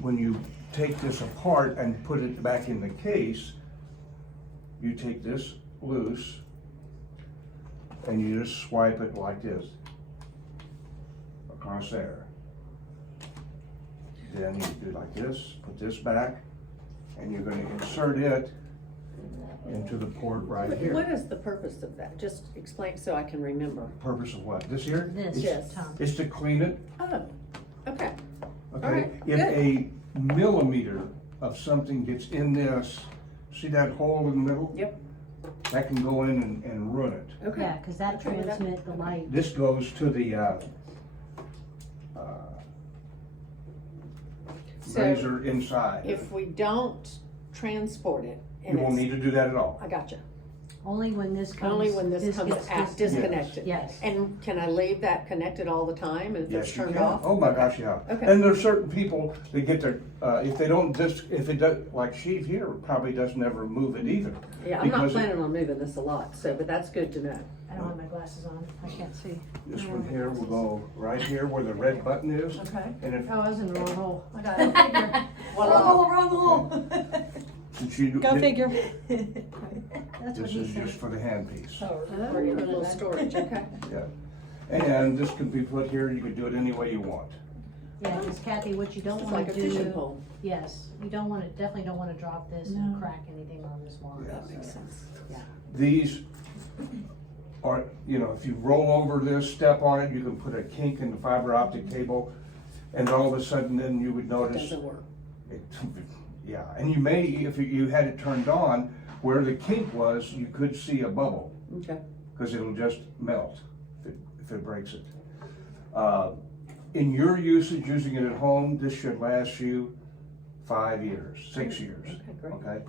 when you take this apart and put it back in the case, you take this loose and you just swipe it like this across there. Then you do like this, put this back, and you're going to insert it into the port right What here. is the purpose of that? Just explain so I can remember. Purpose of what? This here? This, Yes. Tom. It's to clean it. Oh, okay. Okay, Alright, if good. a millimeter of something gets in this, see that hole in the middle? Yep, That can go in and ruin it. okay. Yeah, because that Okay with that. transmit the light. This goes to the So, laser inside. if we don't transport it, You and won't it's, need to do that at all. I gotcha. Only when this comes. Only when this comes gets out, disconnected. Yes. And can I leave that connected all the time if it's Yes, you turned can. off? Oh my gosh, yeah. Okay. And there's certain people that get their, if they don't, if it does, like Steve here probably doesn't ever move it either. Yeah, I'm not because it- planning on moving this a lot, so, but that's good to know. I don't have my glasses on. I can't see. This one here will go right here where the red button is. Okay. And if, Oh, I was in the wrong hole. I got it. Figure. Voila. Wrong hole. since you. Go figure. That's what This he is just said. for the handpiece. Oh, for your little storage, okay. Yeah. And this can be put here, you can do it any way you want. Yeah, because Kathy, what you don't It's want like to a fishing do, pole. yes, you don't want to, definitely don't want to drop this No. and crack anything on this wall. Yeah. That makes sense. Yeah. These are, you know, if you roll over this, step on it, you can put a kink in the fiber optic cable, and all of a sudden then you would It notice. doesn't work. it- Yeah, and you may, if you had it turned on, where the kink was, you could see a bubble, Okay. because it'll just melt if it breaks it. In your usage, using it at home, this should last you 5 years, 6 years. Okay, great. Okay?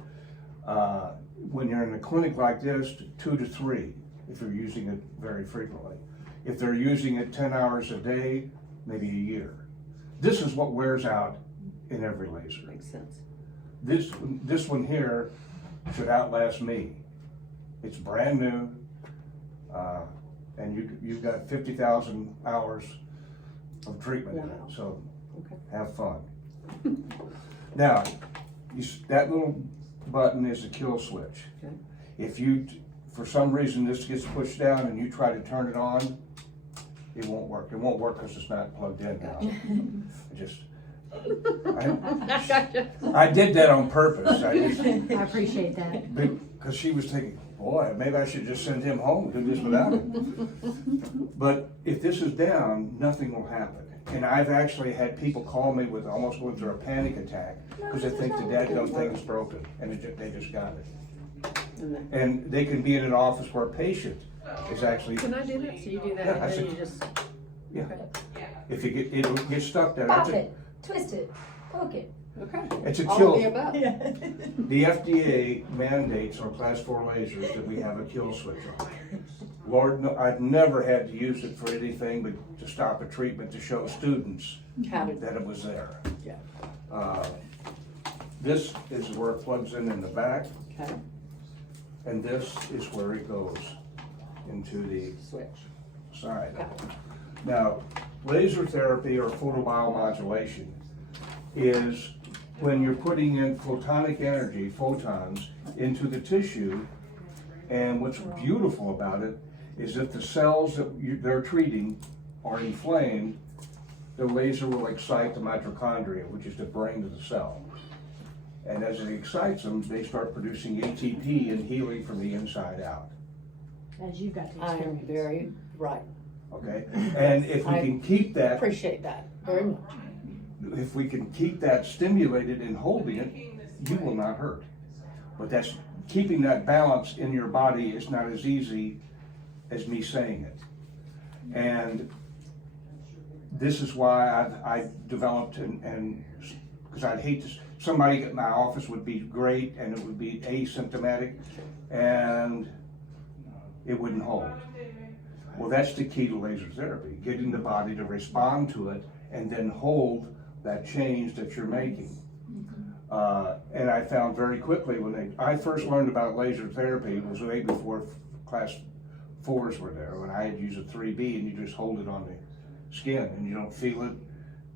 When you're in a clinic like this, 2 to 3, if you're using it very frequently. If they're using it 10 hours a day, maybe a year. This is what wears out in every laser. Makes sense. This one here should outlast me. It's brand new, and you've got 50,000 hours of treatment in it, Wow. so Okay. have fun. Now, that little button is a kill switch. Okay. If you, for some reason, this gets pushed down and you try to turn it on, it won't work. It won't work because it's not plugged in now. I did that on purpose. I appreciate that. Because she was thinking, boy, maybe I should just send him home and do this without him. But if this is down, nothing will happen. And I've actually had people call me with almost going through a panic attack because they think the dadgum thing is broken and they just got it. And then- And they can be in an office where a patient is actually, Can I do that? So you do that Yeah, and I then said- you just, yeah, okay. if you get, it'll get stuck there. Pop That's a- it, twist it, poke it. Okay. It's a All kill. of the above. The FDA mandates on class 4 lasers that we have a kill switch on. Lord, no, I've never had to use it for anything but to stop a treatment to show students How did that it was there. Yeah. This is where it plugs in the back, Okay. and this is where it goes into the Switch. side. Now, laser therapy or photobiomodulation is when you're putting in photonic energy, photons, into the tissue, and what's beautiful about it is if the cells that they're treating are inflamed, the laser will excite the mitochondria, which is the brain of the cell. And as it excites them, they start producing ATP and healing from the inside out. As you got to I am experience. very right. Okay? And if we can keep that, Appreciate that very much. if we can keep that stimulated and holding it, you will not hurt. But that's keeping that balance in your body is not as easy as me saying it. And this is why I developed and because I'd hate to, somebody at my office would be great and it would be asymptomatic and it wouldn't hold. Well, that's the key to laser therapy, getting the body to respond to it and then hold that change that you're making. And I found very quickly when I first learned about laser therapy, it was way before class 4s were there, when I had used a 3B and you just hold it on the skin and you don't feel it.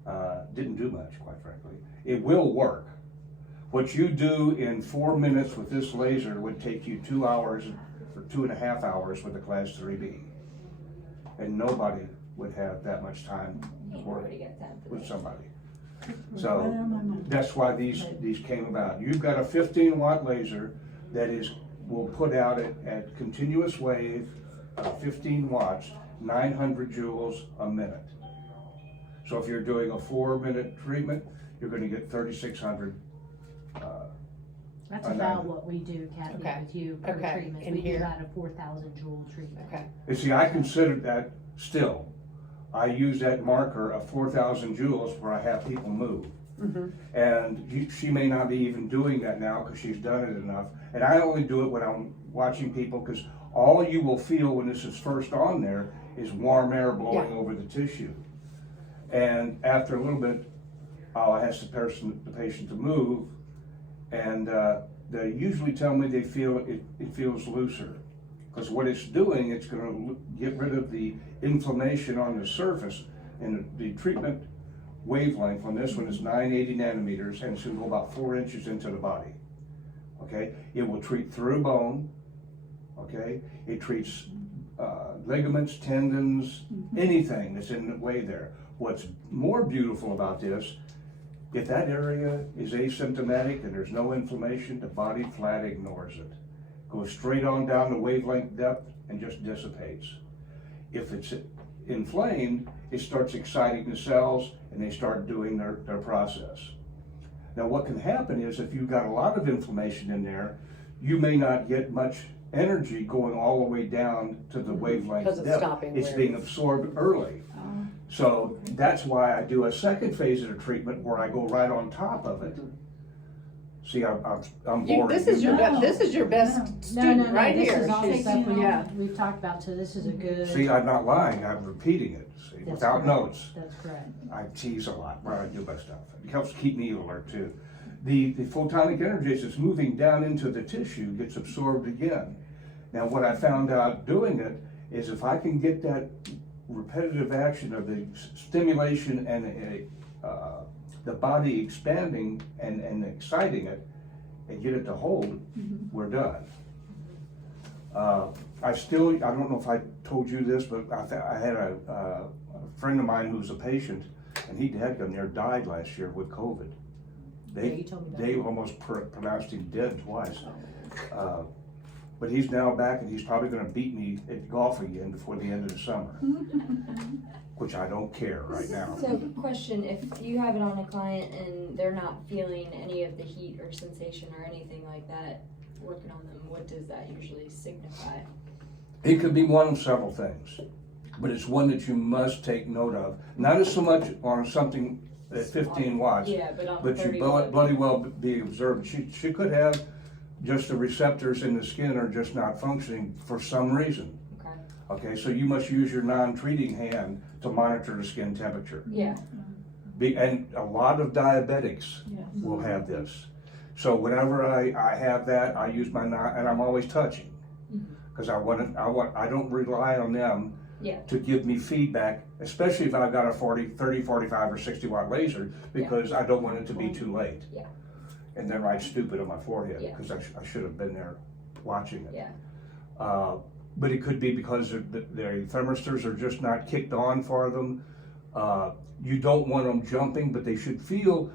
didn't do much, quite frankly. It will work. What you do in 4 minutes with this laser would take you 2 hours or 2.5 hours with a class 3B. And nobody would have that much time to work with somebody. So that's why these came about. You've got a 15-watt laser that will put out at continuous wave, 15 watts, 900 joules a minute. So if you're doing a 4-minute treatment, you're gonna get 3,600. That's I about know. what we do, Kathy, Okay. with you per Okay. treatment. In We do here. about a 4,000 joule treatment. Okay. And see, I consider that still. I use that marker of 4,000 joules where I have people move. And she may not be even doing that now because she's done it enough. And I only do it when I'm watching people, because all you will feel when this is first on there is warm air blowing Yeah. over the tissue. And after a little bit, I'll ask the patient to move, and they usually tell me they feel it feels looser. Because what it's doing, it's going to get rid of the inflammation on the surface. And the treatment wavelength on this one is 980 nanometers, and it's going to go about 4 inches into the body. Okay, it will treat through bone. Okay, it treats ligaments, tendons, anything that's in the way there. What's more beautiful about this, if that area is asymptomatic and there's no inflammation, the body flat ignores it. Goes straight on down the wavelength depth and just dissipates. If it's inflamed, it starts exciting the cells and they start doing their process. Now what can happen is if you've got a lot of inflammation in there, you may not get much energy going all the way down to the wavelength Because it's depth. stopping It's where being it's- absorbed early. So that's why I do a second phase of the treatment where I go right on top of it. See, I'm boring. This is your No. best student right This here. is all She's- stuff yeah. we've talked about, so this is a good. See, I'm not lying, I'm repeating it, see, That's without correct. notes. That's correct. I tease a lot when I do my stuff. It helps keep me alert too. The photonic energy as it's moving down into the tissue gets absorbed again. Now what I found out doing it is if I can get that repetitive action of the stimulation and the body expanding and exciting it and get it to hold, we're done. I don't know if I told you this, but I had a friend of mine who's a patient, and he had come there, died last year with COVID. Yeah, you told me that. They almost pronounced him dead twice. But he's now back, and he's probably gonna beat me at golf again before the end of the summer. Which I don't care right now. So, question, if you have it on a client and they're not feeling any of the heat or sensation or anything like that working on them, what does that usually signify? It could be one of several things, but it's one that you must take note of. Not as so much on something at 15 watts, Yeah, but on but 30 you bloody well be observed. She could have just the receptors in the skin are just not functioning for some reason. Okay. Okay, so you must use your non-treating hand to monitor the skin temperature. Yeah. And a lot of diabetics will have this. So whenever I have that, I use my and I'm always touching. Because I don't rely on them Yeah. to give me feedback, especially if I've got a 30, 45, or 60 watt laser, because I don't want it to be too late. Yeah. And then write stupid on my forehead, Yeah. because I should have been there watching it. Yeah. But it could be because the thermistors are just not kicked on for them. You don't want them jumping, but they should feel,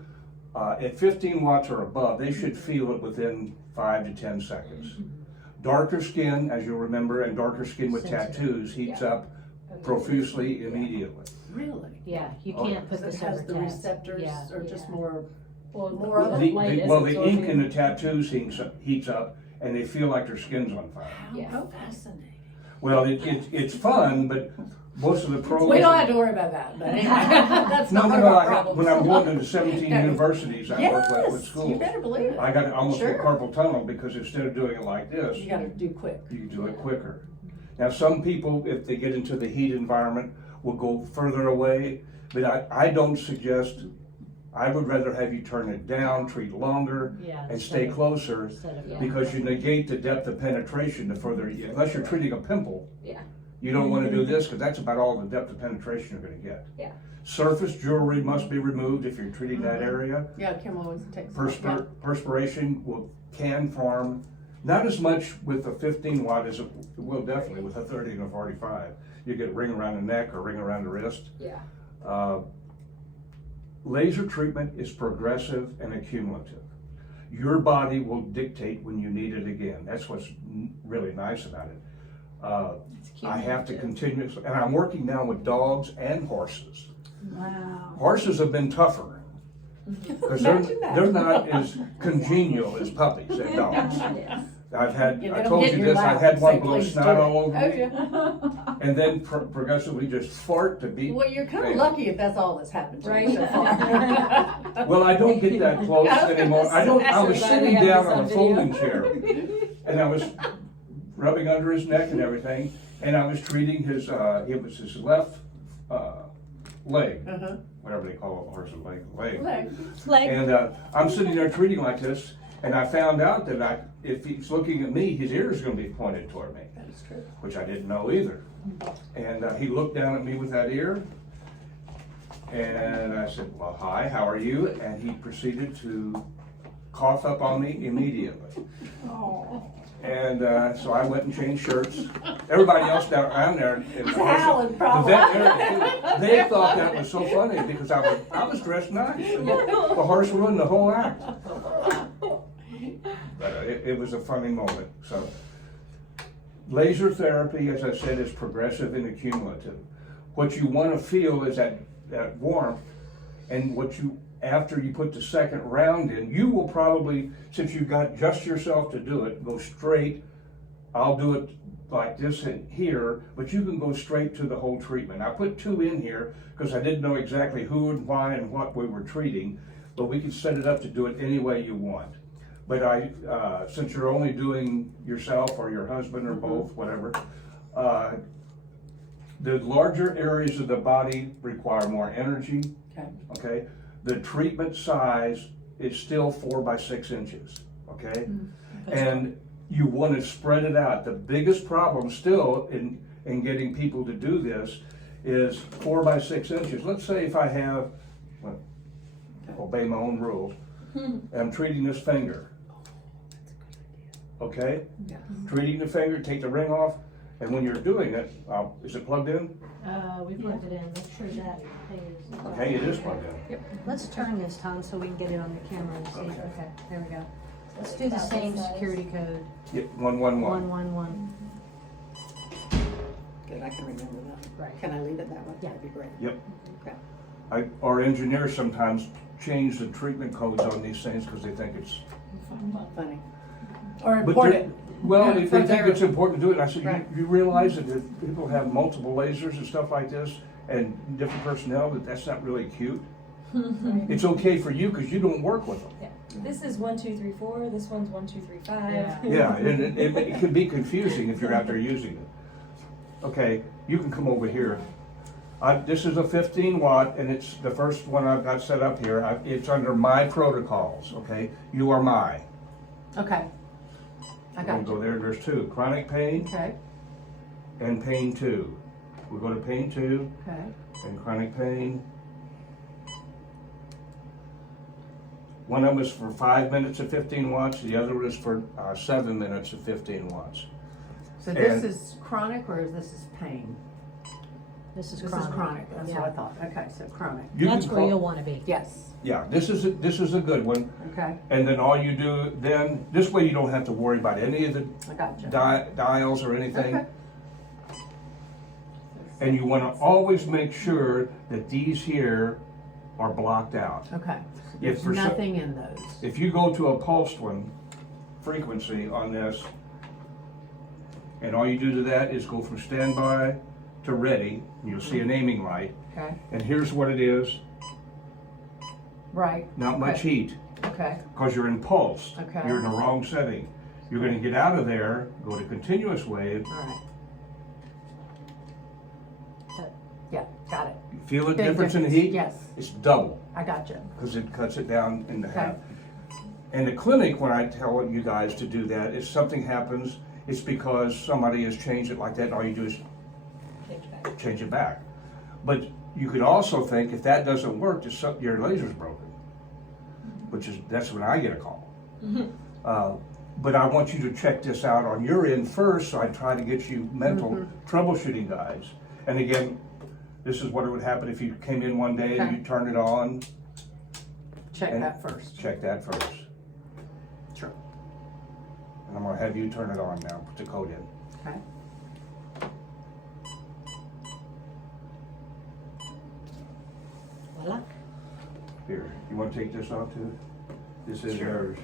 at 15 watts or above, they should feel it within 5 to 10 seconds. Darker skin, as you'll remember, and darker skin with Sensitive. tattoos heats Yeah. up profusely immediately. Really? Yeah, you Oh, can't put Because this it has over the tab. receptors Yeah. or just Yeah. more, Well, More of the it? light is Well, the ink absorbing. in the tattoos heats up, and they feel like their skin's on fire. Yeah. how fascinating. Well, it's fun, but most of the pros. We don't have to worry about that, but anyway, that's No, not no, one no, of our when problems. I'm going to the 17 No. universities I work with Yes, schools. you better believe it. I got almost Sure. a carpal tunnel because instead of doing it like this, You gotta do quick. you can do it quicker. Now, some people, if they get into the heat environment, will go further away, but I don't suggest, I would rather have you turn it down, treat longer, Yeah, and stay closer, Instead of. Yeah. because you negate the depth of penetration the further, unless you're treating a pimple, Yeah. You don't wanna do this, cause that's about all the depth of penetration you're gonna get. Yeah. Surface jewelry must be removed if you're treating that area. Yeah, Kim always takes. Perspiration can form, not as much with a 15 watt as it will definitely with a 30 and a 45. You get a ring around the neck or ring around the wrist. Yeah. Laser treatment is progressive and accumulative. Your body will dictate when you need it again. That's what's really nice about it. I have to continuously, and I'm working now with dogs and horses. Wow. Horses have been tougher because Imagine that. they're not as congenial as puppies and dogs. Yes. I've had, Yeah, they I don't told get you in your this, I lap had and one say, blow "Please snot do it." all over Oh, me, yeah. and then progressively just fart to beat. Well, you're kind of Bam. lucky if that's all that's happened to Right. you so far. Well, I don't get that close I was gonna anymore. I was say, sitting we have down this on on a video. folding chair, and I was rubbing under his neck and everything, and I was treating his, it was his left, leg, Uh-huh. whatever they call a horse's leg. Leg. And I'm sitting there treating like this, and I found out that if he's looking at me, his ear is going to be pointed toward me, That is true. which I didn't know either. And he looked down at me with that ear, and I said, "Well, hi, how are you?" And he proceeded to cough up on me immediately. Oh. And so I went and changed shirts. Everybody else down around there, in the Howling, the probably. veterinarian, they thought that was so funny because I was dressed nice. The horse ruined the whole act. But it was a funny moment. So, laser therapy, as I said, is progressive and accumulative. What you want to feel is that warmth, and after you put the second round in, you will probably, since you got just yourself to do it, go straight. I'll do it like this in here, but you can go straight to the whole treatment. I put 2 in here because I didn't know exactly who and why and what we were treating, but we could set it up to do it any way you want. But since you're only doing yourself or your husband or both, whatever, the larger areas of the body require more energy. Okay. Okay, the treatment size is still 4 by 6 inches. Okay, and you want to spread it out. The biggest problem still in getting people to do this is 4 by 6 inches. Let's say if I have, well, obey my own rules, I'm treating this finger. Okay, Yeah. treating the finger, take the ring off, and when you're doing it, is it plugged in? We plugged it in, make sure that thing is. Okay, it is plugged in. Let's turn this, Tom, so we can get it on the camera and see. Okay. Okay, there we go. Let's do the same security code, Yeah, 111. 111. Good, I can remember that. Right. Can I leave it that way? Yeah. That'd be great. Yep. Okay. Our engineers sometimes change the treatment codes on these things because they think it's. Funny. Or But important. Well, Yeah, if for they think their- it's important to do it, I said, Right. you realize that if people have multiple lasers and stuff like this and different personnel, that's not really cute. It's okay for you because you don't work with them. This is 1, 2, 3, 4. This one's 1, 2, 3, 5. Yeah. Yeah, and it can be confusing if you're out there using it. Okay, you can come over here. This is a 15 watt and it's the first one I've got set up here. It's under my protocols, okay? You are my. Okay. I We'll got go you. there, there's 2, chronic pain Okay. and pain 2. We'll go to pain 2 Okay. and chronic pain. One of them is for 5 minutes at 15 watts, the other is for 7 minutes at 15 watts. So this And- is chronic or this is pain? This is This chronic. is chronic, that's what I thought. Okay, so chronic. You That's can where call- you'll wanna be. Yes. Yeah, this is a good one, Okay, and then all you do, then, this way you don't have to worry about any of the I got you. dials or anything. Okay. And you wanna always make sure that these here are blocked out. Okay. If There's for some- nothing in those. If you go to a pulsed one, frequency on this, and all you do to that is go from standby to ready, and you'll see a naming light, Okay. and here's what it is, Right. not much heat, Okay. because you're in pulsed. Okay. You're in the wrong setting. You're gonna get out of there, go to continuous wave, All right. Yeah, got it. feel the Big difference in the difference. heat? Yes, It's double, I got you. because it cuts it down into Okay. half. And the clinic, when I tell you guys to do that, if something happens, it's because somebody has changed it like that, and all you do is change it back. But you could also think if that doesn't work, your laser's broken, that's when I get a call. But I want you to check this out on your end first, so I try to get you mental troubleshooting guides. And again, this is what would happen if you came in one day and Okay. you turned it on. Check And that first. Check that first. Sure. And I'm gonna have you turn it on now, put the code in. Okay. Voila. Here, you wanna take this off too? This is Sure. yours.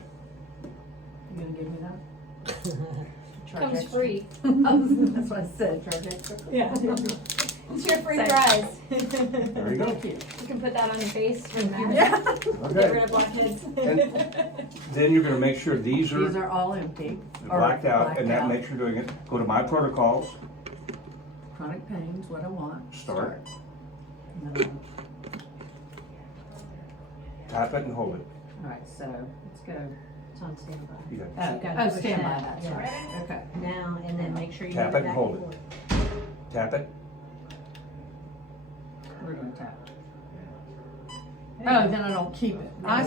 You gonna give me that? Charge Comes extra? free. That's what I said, charge extra. Yeah. It's your free Same. prize. There you go. Thank you. You can put that on your face for mask. Yeah. Get rid Okay, of blackheads. then you're gonna make sure these These are are all empty. or blacked out, and that blacked out. makes sure doing it. Go to My Protocols, Chronic pain's what I want. Start. And then tap it and hold it. All right, so let's go. It's on standby. You got Oh, gotta oh, push stand by, that, that's yeah. right. Okay. Now, and then make sure you Tap move it and back hold forth. Tap it. We're gonna tap. Oh, then I don't keep it. I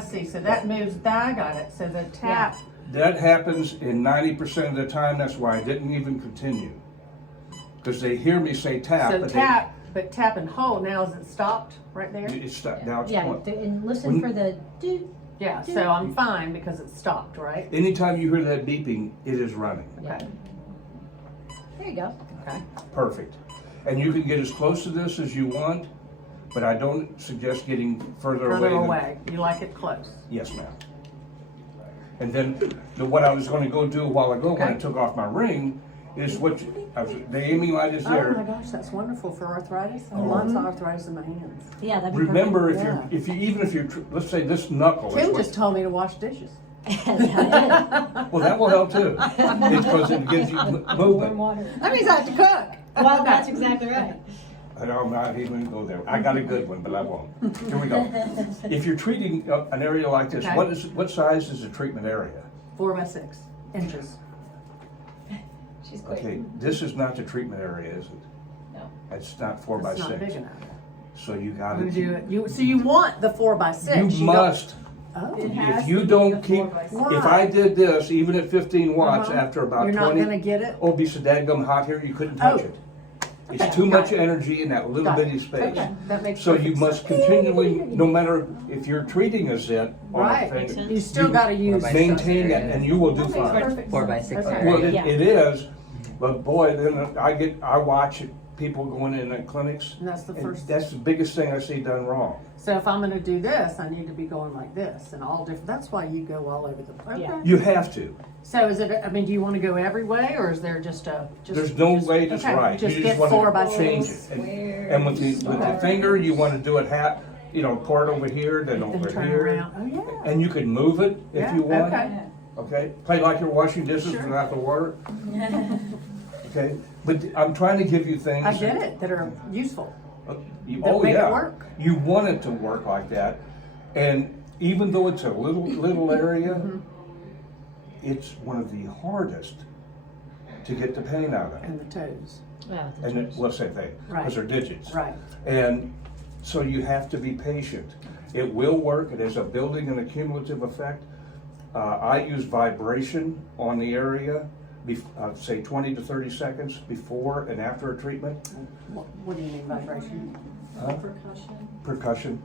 see. So that moves, I got it. So the tap, That happens in 90% of the time, that's why I didn't even continue. Because they hear me say tap, so but tap, but tap and hold. Now is it stopped right there? it's stuck, now it's Yeah, going. and listen for the do. Yeah, so I'm fine because it's stopped, right? Anytime you hear that beeping, it is running. Okay. There you go. Okay. Perfect. And you can get as close to this as you want, but I don't suggest getting further away. Further than- away. You like it close. Yes, ma'am. And then what I was gonna go do a while ago when I Okay. took off my ring is the aiming light is Oh my there. gosh, that's wonderful for arthritis. I Oh. have lots of arthritis in my hands. Yeah, that'd be Remember, perfect. if you even if you're, let's say this knuckle is Kim what- just told me to wash dishes. Yeah, well, that will help too. Because it gives you warm movement. water. That means I have to cook. Well, that's exactly right. I know, I'm not even gonna go there. I got a good one, but I won't. Here we go. If you're treating an area like this, Okay. what size is the treatment area? 4 by 6 inches. She's quick. Okay, this is not the treatment area, is it? No. It's not 4 by It's not big 6. enough. So you gotta. You do it. So you want the 4 by 6. You don't- must. Oh. If you don't keep, if I did this, even at 15 watts, Uh-huh. after about You're 20. not gonna get it? Oh, it'd be so dadgum hot here, you couldn't touch Oh. it. Okay, It's too got much it. energy in that little Got it. bitty space. Okay, that makes So you perfect must sense. continually, no matter if you're treating a zit on a Right. thing, You still gotta use. maintain that and you will do That makes fine. perfect 4 by sense. 6 Okay. area. Well, Yeah. it is, but boy, then I watch people going in at clinics. And that's the and first. That's the biggest thing I see done wrong. So if I'm gonna do this, I need to be going like this and all different, that's why you go all over the, okay. Yeah. You have to. So is it, I mean, do you wanna go every way or is there just a? There's no way that's okay, right. Just You get just 4 by want to change 6. it. And with the finger, you want to do it half, pour it over here, then Then over turn here. around. Oh, yeah. And you can move it if Yeah, you want. okay. Okay? Play like you're washing dishes Sure. without the water. Okay? But I'm trying to give you things. I get it, that are useful. That Oh, make it yeah. work. You want it to work like that. And even though it's a little area, Mm-hmm. it's one of the hardest to get the pain out of. And the toes. Yeah, the And toes. well, same thing, Right. because they're digits. Right. And so you have to be patient. It will work. It has a building and a cumulative effect. I use vibration on the area, say 20 to 30 seconds before and after a treatment. What do you mean vibration? Percussion.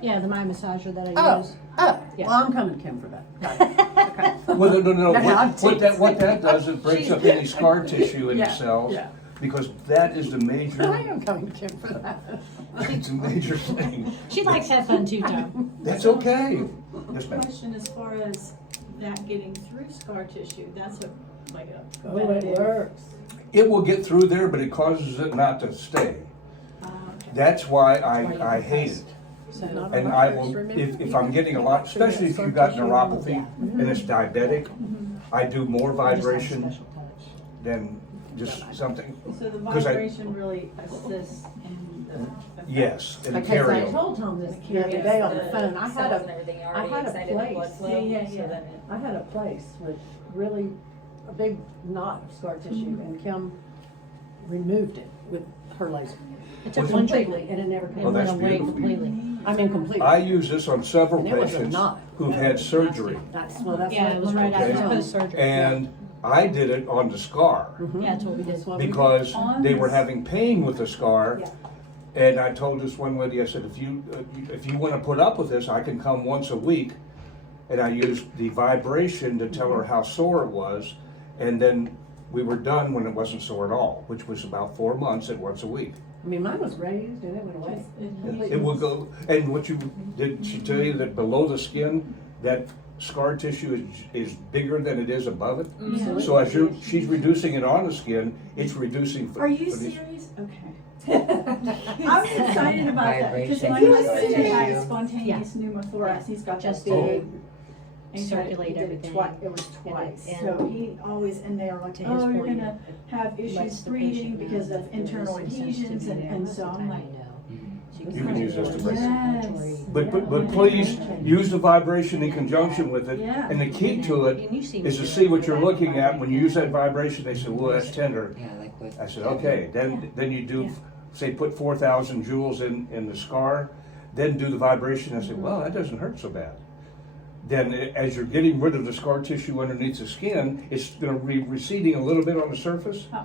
Yeah, the mind massager that I Oh, use. well, I'm coming to Kim for that. Got it. Okay. Well, no. No, I'm What that does, it breaks up any scar tissue in Yeah, the cells. yeah. Because that is the I major, am coming to Kim for that. it's a major thing. She likes to have fun too, Tom. That's okay. Yes, ma'am. Question as far as that getting through scar tissue, that's like a Oh, it preventative. works. It will get through there, but it causes it not to stay. Okay. That's why I hate it. And I will, if I'm getting a lot, especially if you've got neuropathy and it's diabetic, I do more vibration Special touch. than just something. So the 'Cause I- vibration really assists in the. effect. Yes, and Because I carry told Tom this the other day on the phone, I had Cells and a, everything I already had a excited the blood place. flow. Yeah. So then it- I had a place with really a big knot of scar tissue, and Kim removed it with her laser. It took one Completely, treatment. and it never It came Oh, went that's back. away beautiful. completely. I mean, completely. I use this on several And it was a patients knot. who've had surgery. That's, well, that's Yeah, what it was right Okay. after post-surgery. And I did it on the scar Yeah, that's what we did. That's what we did. because On they were this- having pain with the scar. Yeah. And I told this one lady, I said, if you want to put up with this, I can come once a week. And I used the vibration to tell her how sore it was. And then we were done when it wasn't sore at all, which was about 4 months at once a week. I mean, mine was raised and it went away. It will go, and what you, did she tell you that below the skin, that scar tissue is bigger than it is above it? Absolutely. So as she's reducing it on the skin, it's reducing. Are you for these- serious? Okay. I'm excited about that because my Vibration. husband had Yeah. spontaneous pneumothorax. He's got Just that to big. and he circulate did it everything. It was twice. And- So he always, and they are like, To his oh, you're point, gonna have lets issues the breathing patient know because of that there is internal some adhesions sensitivity there. and Most so of the I'm time like, you know. So You can use this to break it. yes. But please, use the vibration in conjunction with it. Yeah. And the key to it And you seem is to to see what know you're that looking at. vibration. When you use that vibration, they say, well, that's tender. Yeah, like what? I said, okay, then you do, say, put 4,000 joules in the scar, then do the vibration. I said, well, that doesn't hurt so bad. Then as you're getting rid of the scar tissue underneath the skin, it's gonna be receding a little bit on the surface. Oh.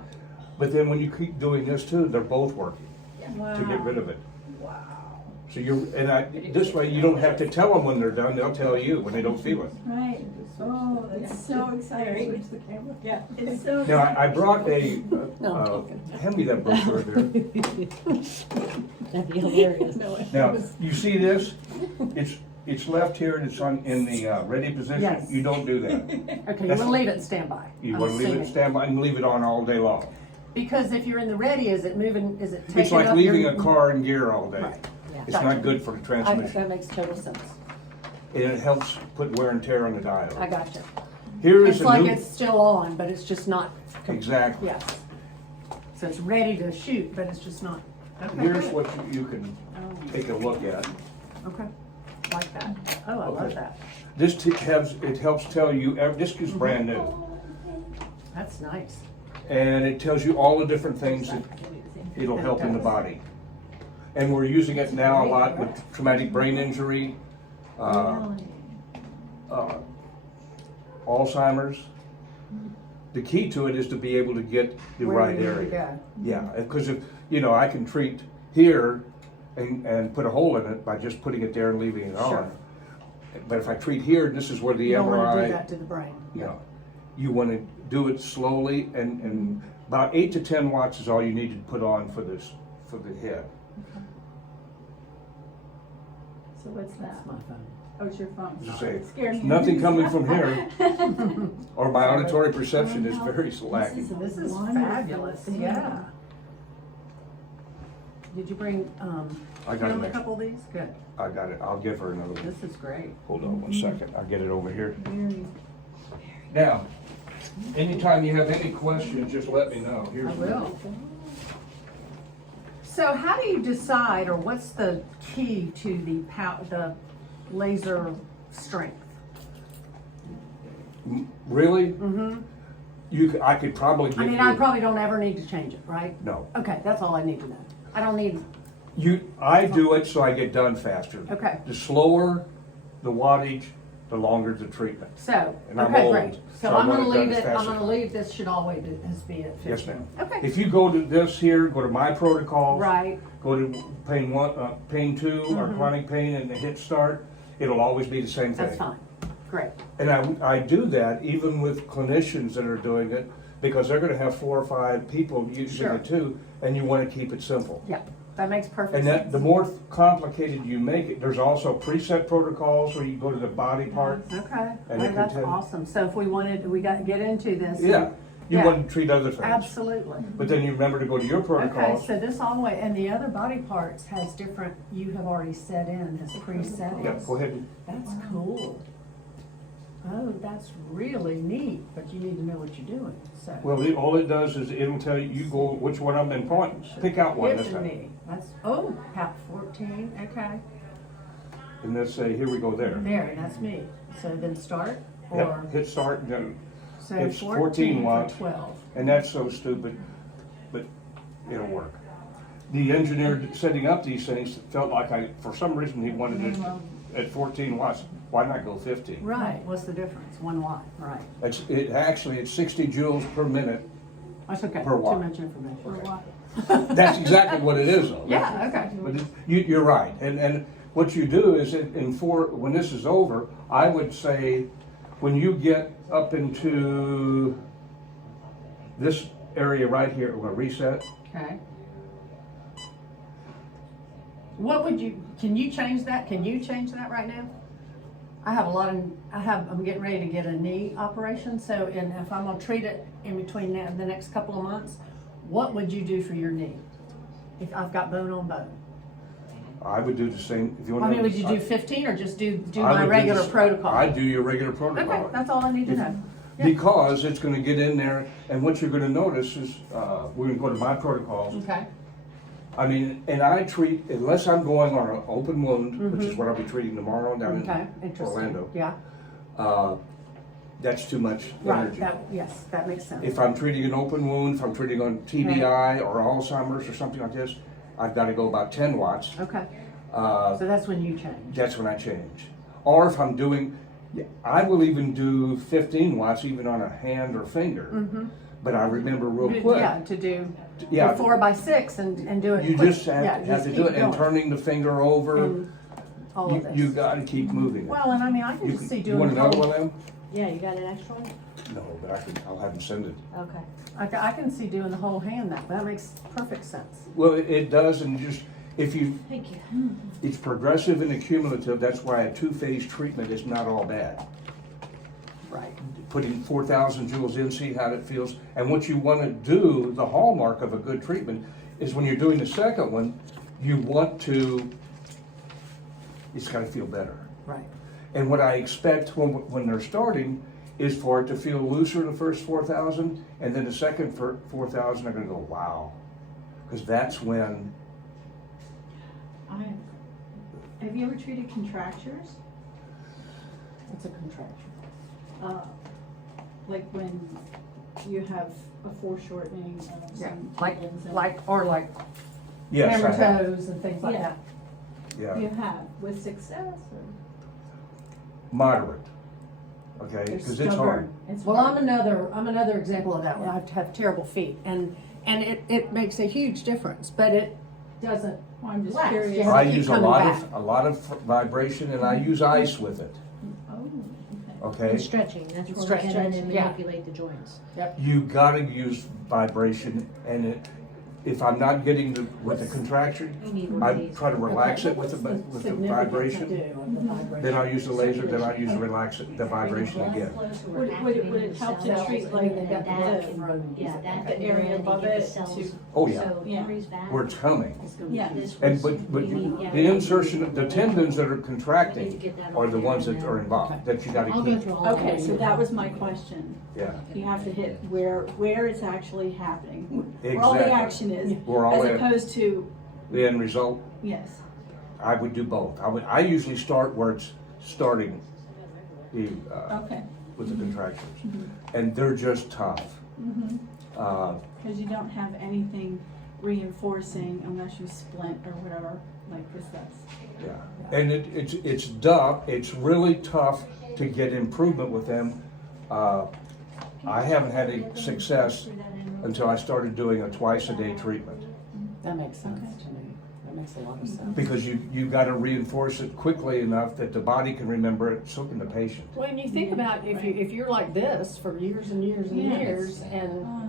But then when you keep doing this too, they're both working Wow. to get rid of it. Wow. So this way you don't have to tell them when they're done, they'll tell you when they don't feel it. Right. Oh, that's so exciting. Yeah, it's so. Now, I brought No, I'm joking. hand me that brochure there. That'd be hilarious. Now, you see this? It's left here and it's in the ready position. Yes. You don't do that. Okay, you wanna leave it standby. You I'm want to leave it assuming. standby and leave it on all day long. Because if you're in the ready, is it moving, is it taking It's like up leaving your- a car in gear all day. Right. Yeah. It's Gotcha. not good for the That transmission. makes total sense. And it helps put wear and tear on the I diode. got you. Here is It's a like new, it's still on, but it's just not. exactly. Yes. So it's ready to shoot, but it's just not. Okay, Here's good. what you can take a look at. Okay, like that. Oh, I love Okay. that. This it helps tell you, this is brand new. That's nice. And it tells you all the different things that it'll help in the body. And we're using it now a lot with traumatic brain injury, Alzheimer's. The key to it is to be able to get the Where right you need to area. go. Yeah, because if, I can treat here and put a hole in it by just putting it there and leaving it Sure. on. But if I treat here, this is where the You don't wanna do MRI, that to the brain. you want to do it slowly and about 8 to 10 watts is all you need to put on for the head. So what's that? That's my phone. Oh, it's your phone. Just Sorry. say, It scares me. nothing coming from here, or my auditory perception is very lacking. This is Wonderful fabulous, thing. yeah. Did you bring, I got film a it. couple of these? Good. I got it. I'll give her another one. This is great. Hold on 1 second. I'll get it over here. Very- Now, anytime you have any questions, just let me know. I Here's will. So how do you decide, or what's the key to the laser strength? Really? Mm-hmm. I could probably give I you. mean, I probably don't ever need to change it, right? No. Okay, that's all I need to know. I don't need, I do it so I get done faster. okay, The slower the wattage, the longer the treatment. so, And I'm okay, old, great. so So I I'm want gonna it done leave as it, I'm fast gonna as- leave this should always be at 50. Yes, ma'am. Okay, If you go to this here, go to my protocol. right, Go to pain 1, pain 2, or chronic pain and hit start, it'll always be the same thing. that's fine, great. And I do that even with clinicians that are doing it, because they're gonna have 4 or 5 people using Sure. it too, and you wanna keep it simple. Yeah, that makes perfect And sense. the more complicated you make it, there's also preset protocols where you go to the body part. Okay, And oh, it that's contain- awesome. So if we wanted, we got to get into this. Yeah, you Yeah. want to treat other things. Absolutely. But then you remember to go to your Okay, protocols. so this all the way, and the other body parts has different, you have already set in as presettings. Yeah, go ahead. That's cool. Oh, that's really neat, but you need to know what you're doing, so. Well, all it does is it'll tell you, you go which one of them and point, pick out one Hip this and time. knee, that's, oh, PAP 14, okay. And then say, here we go there. There, that's me. So then start, or, Yep, hit start and then, so it's 14 14 for watts. 12. and that's so stupid. But it'll work. The engineer setting up these things felt like for some reason he wanted it at 14 watts. Why not go 50? Right, what's the difference? 1 watt, right. It's 60 joules per minute. That's okay, Per watt. too much information. For what? That's exactly what it is though. Yeah, okay. But you're right, and what you do is when this is over, I would say, when you get up into this area right here, we're gonna reset. Okay. What would can you change that? Can you change that right now? I'm getting ready to get a knee operation, so, and if I'm gonna treat it in between now and the next couple of months, what would you do for your knee? If I've got bone on bone? I would do the same, if you want I to. mean, would you do 15 or just do I my would regular this- protocol? I'd do your regular protocol. Okay, that's all I need to know. Yeah. Because it's gonna get in there, and what you're gonna notice is, we're gonna go to my protocols. Okay, I mean, and I treat, unless I'm going on an open wound, which is what I'll be treating tomorrow down okay, in interesting. Orlando, Yeah, that's too much right, energy. yes, that makes sense. If I'm treating an open wound, if I'm treating on TBI or Alzheimer's or something like this, I've gotta go about 10 watts. Okay, Uh, so that's when you change. That's when I change. Or if I'm doing, I will even do 15 watts even on a hand or finger. But I remember real quick. Yeah, to do Yeah. 4 by 6 and do it You quick. just Yeah, have just to keep do it, and going. turning the finger over, And all of this. you gotta keep moving it. Well, and I mean, I can You just see you doing. want the another whole- one of them? Yeah, you got an extra one? No, but I'll have them send it. Okay. I can see doing the whole hand that makes perfect sense. Well, it does, and if you, Thank you. it's progressive and accumulative, that's why a 2-phase treatment is not all bad. Right. Putting 4,000 joules in, see how it feels. And what you want to do, the hallmark of a good treatment, is when you're doing the second one, you want to, it's got to feel better. Right. And what I expect when they're starting is for it to feel looser the first 4,000, and then the second 4,000, they're going to go, wow. Because that's when, Have you ever treated contractures? It's a contraction. Like when you have a foreshortening of Yeah, some like tendons and- yes, hammer I have. toes and things like Yeah. that. Yeah, You have, with success or? moderate. Okay, They're because it's hard. stubborn. It's Well, hard. I'm another example of that. I have terrible feet, and it makes a huge difference, but it doesn't. Well, I'm just Last, curious. yeah. I keep use a coming lot back. of vibration, and I use ice with it. Oh, Okay, And stretching, that's And where we stretch, can then stretch, yeah. manipulate the joints. you gotta use vibration, and if I'm not getting with the contraction, You need one of I these. try to relax it with the vibration. Then I'll use the laser, then I'll use the vibration again. Would it help to treat like the area above it to? Oh, yeah. Yeah. Where it's coming. Yeah. And but the insertion, the tendons that are contracting are the ones that are involved, that you gotta I'll go keep. through all of Okay, them. so that was my question. Yeah, You have to hit where it's actually happening, where all the Exactly. action is, Where all as the- opposed to, the end result, yes. I would do both. I usually start where it's starting the, Okay, with the contractions. And they're just tough. Uh, because you don't have anything reinforcing unless you splint or whatever, like this does. Yeah, and it's really tough to get improvement with them. I haven't had any success until I started doing a twice-a-day treatment. That makes sense to me. That makes a lot of sense. Because you gotta reinforce it quickly enough that the body can remember it, so can the patient. Well, and you think about if you're like this for years and years and Yes. years, and Uh,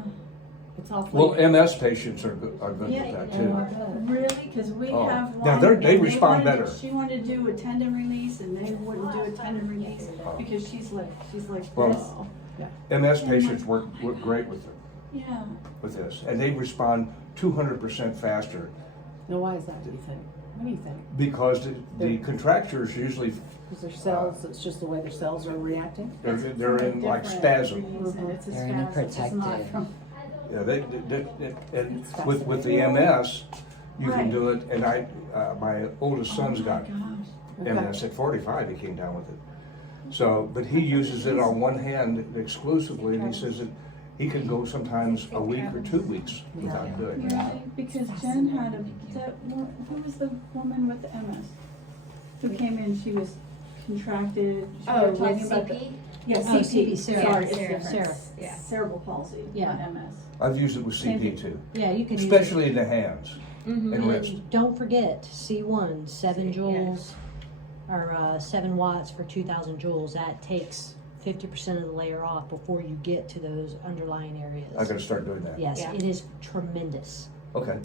it's awfully. Well, MS patients are good with Yeah, that too. Really? Because we Oh. have Now, one. they and respond wanted- better. She wanted to do a tendon release and they wouldn't do a tendon release Oh. because she's like Well, this. MS patients work great with Yeah. this, and they respond 200% faster Now, why is that? Do you think? What do you think? because the contractures usually, Because their cells, it's just the way their cells are reacting. they're It's in from a like different spasm. release, and it's a They're in a spasm, it's not protective- from. Yeah, and with the MS, you can Right. do it, and my oldest son's got Oh my gosh. MS at 45, he came down with it. So, but he uses it on one hand exclusively, and he says He can go sometimes a week or 2 weeks without doing it. Right, because Jen had who was the woman with the MS? Who came in, she was contracted, we Oh, were talking with about CP? Yeah, Oh, CP, CP, Sarah. sorry, it's Sarah. different. Sarah. Yeah. Cerebral palsy, Yeah. not MS. I've used it with Same CP thing. too, Yeah, you can use it. especially in the hands Mm-hmm. and wrist. And don't forget, C1, 7 Yeah. joules, or 7 watts for 2,000 joules. That takes 50% of the layer off before you get to those underlying areas. I gotta start doing that. Yes, Yeah. it is tremendous, Okay,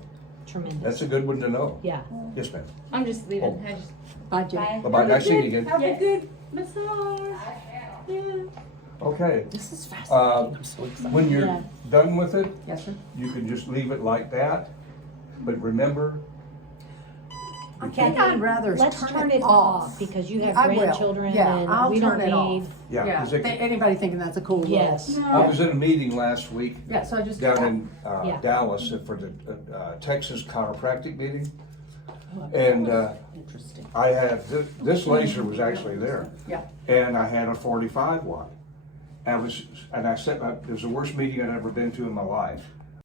tremendous. that's a good one to know. Yeah. Yes, ma'am. I'm just leaving. Oh. I just, Bye, Jen. bye. Bye-bye, nice seeing you again. Have Yes. a good massage. Yeah. Okay, This is uh, fascinating. I'm so excited. when you're Yeah. done with it, Yes, sir. you can just leave it like that, but remember, I you think can't, I'd rather Let's turn it off because you have I will. grandchildren Yeah, and I'll we turn don't it need. off. yeah, Yeah, 'cause it can- anybody thinking that's a cool look. Yes. I was in a meeting last week Yeah, so I just. down in Yeah. Dallas for the Texas chiropractic meeting, Oh, and Interesting. I had, this laser was actually there. Yeah. And I had a 45 watt. And I said, it was the worst meeting I'd ever been to in my life.